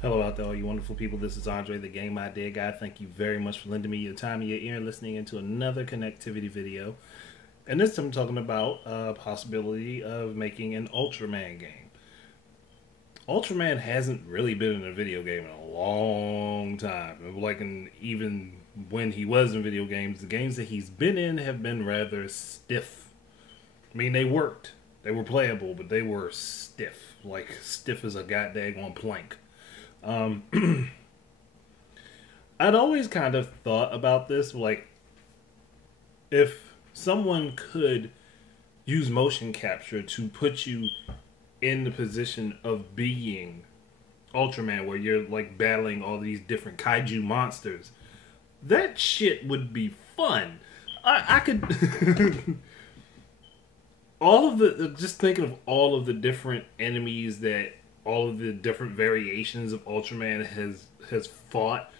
Hello out there, all you wonderful people. This is Andre, the Game Idea Guy. Thank you very much for lending me your time and your ear and listening into another Connectivity video. And this time I'm talking about a possibility of making an Ultraman game. Ultraman hasn't really been in a video game in a long time. Even when he was in video games, the games that he's been in have been rather stiff. I mean, they worked. They were playable, but they were stiff. Like, stiff as a goddamn plank. Um, I'd always kind of thought about this, like if someone could use motion capture to put you in the position of being Ultraman, where you're like battling all these different kaiju monsters, that shit would be fun. I could all of the just thinking of all of the different enemies that all of the different variations of Ultraman has fought.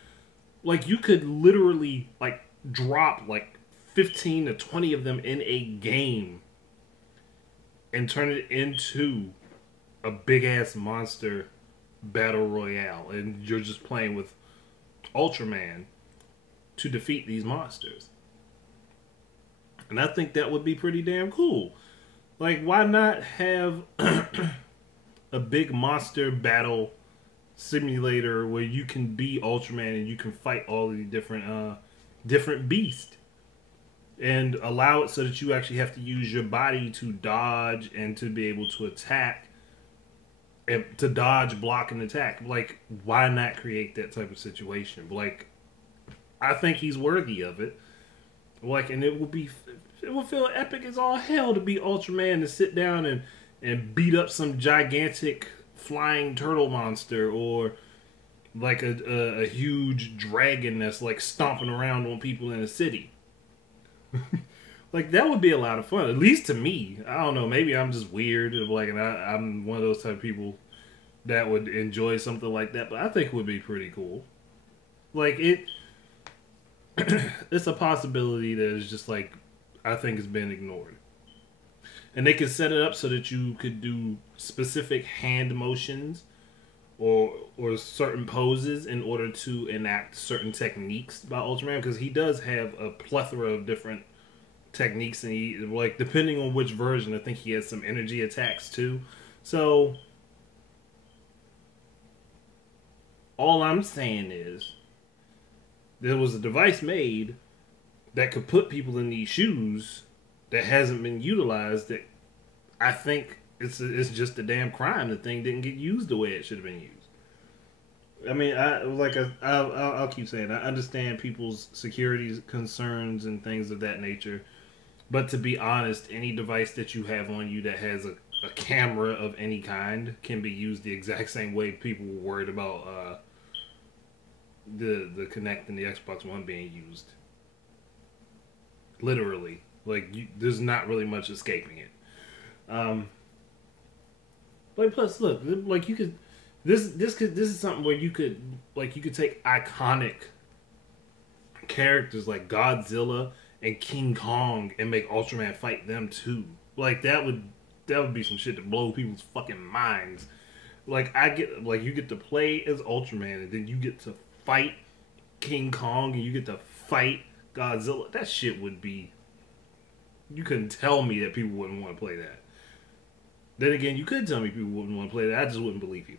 Like you could literally like drop like 15 to 20 of them in a game and turn it into a big ass monster battle royale, and you're just playing with Ultraman to defeat these monsters. And I think that would be pretty damn cool. Like, why not have a big monster battle simulator where you can be Ultraman and you can fight all of the different beasts, and allow it so that you actually have to use your body to dodge and to be able to attack and to dodge, block, and attack. Like, why not create that type of situation? Like, I think he's worthy of it. Like, and it would feel epic as all hell to be Ultraman, to sit down and beat up some gigantic flying turtle monster, or like a huge dragon that's like stomping around on people in a city. Like, that would be a lot of fun, at least to me. I don't know, maybe I'm just weird, like, and I'm one of those type of people that would enjoy something like that, but I think it would be pretty cool. Like, it's a possibility that is just like, I think has been ignored. And they could set it up so that you could do specific hand motions or certain poses in order to enact certain techniques by Ultraman, because he does have a plethora of different techniques, and he, like, depending on which version, I think he has some energy attacks too. So all I'm saying is there was a device made that could put people in these shoes that hasn't been utilized, that I think it's just a damn crime the thing didn't get used the way it should have been used. I mean, I'll keep saying, I understand people's security concerns and things of that nature, but to be honest, any device that you have on you that has a camera of any kind can be used the exact same way people were worried about the Kinect and the Xbox One being used. Literally, like there's not really much escaping it. Um, like, plus, look, like you could this is something where you could take iconic characters like Godzilla and King Kong and make Ultraman fight them too. Like, that would be some shit to blow people's fucking minds. Like, you get to play as Ultraman, and then you get to fight King Kong, and you get to fight Godzilla. That shit would be. You couldn't tell me that people wouldn't want to play that. Then again, you could tell me people wouldn't want to play that. I just wouldn't believe you.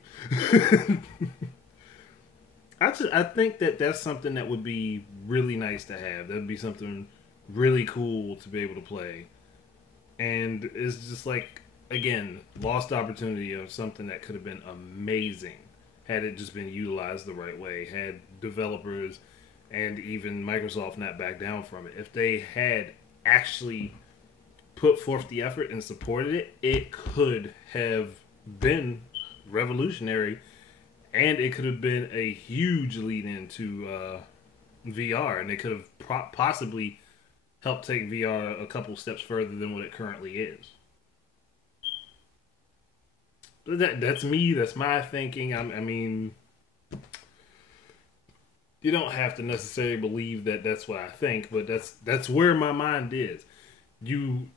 I think that that's something that would be really nice to have. That'd be something really cool to be able to play. And it's just like, again, lost opportunity of something that could have been amazing had it just been utilized the right way. Had developers and even Microsoft not back down from it. If they had actually put forth the effort and supported it, it could have been revolutionary, and it could have been a huge lead into VR, and it could have possibly helped take VR a couple steps further than what it currently is. That's me. That's my thinking. I mean, you don't have to necessarily believe that that's what I think, but that's where my mind is. You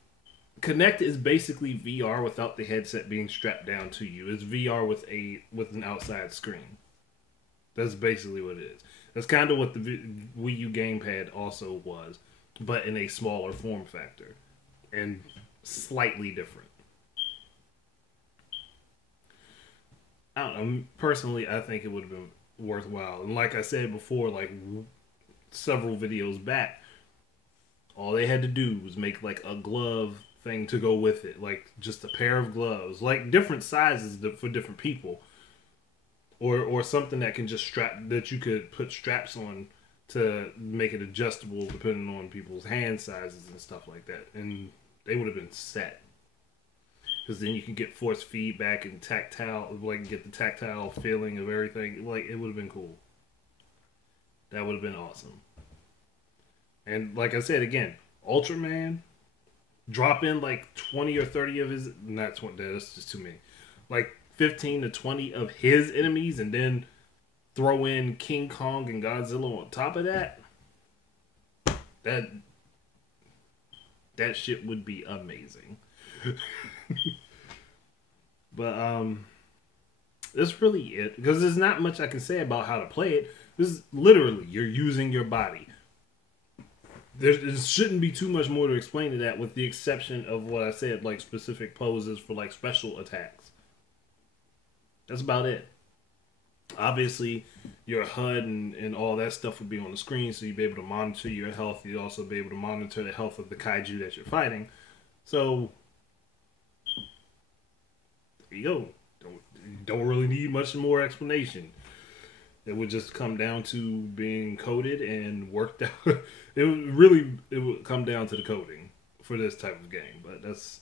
Connect is basically VR without the headset being strapped down to you. It's VR with an outside screen. That's basically what it is. That's kind of what the Wii U gamepad also was, but in a smaller form factor and slightly different. I don't know. Personally, I think it would have been worthwhile. And like I said before, like several videos back, all they had to do was make like a glove thing to go with it, like just a pair of gloves, like different sizes for different people, or something that can just strap that you could put straps on to make it adjustable depending on people's hand sizes and stuff like that, and they would have been set. Because then you can get force feedback and tactile, like get the tactile feeling of everything. Like it would have been cool. That would have been awesome. And like I said again, Ultraman drop in like 20 or 30 of his, not 20, that's just too many. Like 15 to 20 of his enemies, and then throw in King Kong and Godzilla on top of that. That that shit would be amazing. But that's really it, because there's not much I can say about how to play it. This is literally you're using your body. There shouldn't be too much more to explain to that, with the exception of what I said, like specific poses for like special attacks. That's about it. Obviously, your HUD and all that stuff would be on the screen, so you'd be able to monitor your health. You'd also be able to monitor the health of the kaiju that you're fighting. So, there you go. Don't really need much more explanation. It would just come down to being coded and worked out. It would come down to the coding for this type of game. But that's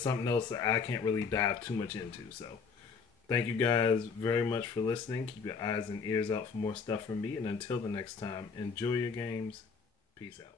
something else that I can't really dive too much into. So thank you guys very much for listening. Keep your eyes and ears out for more stuff from me. And until the next time, enjoy your games. Peace out.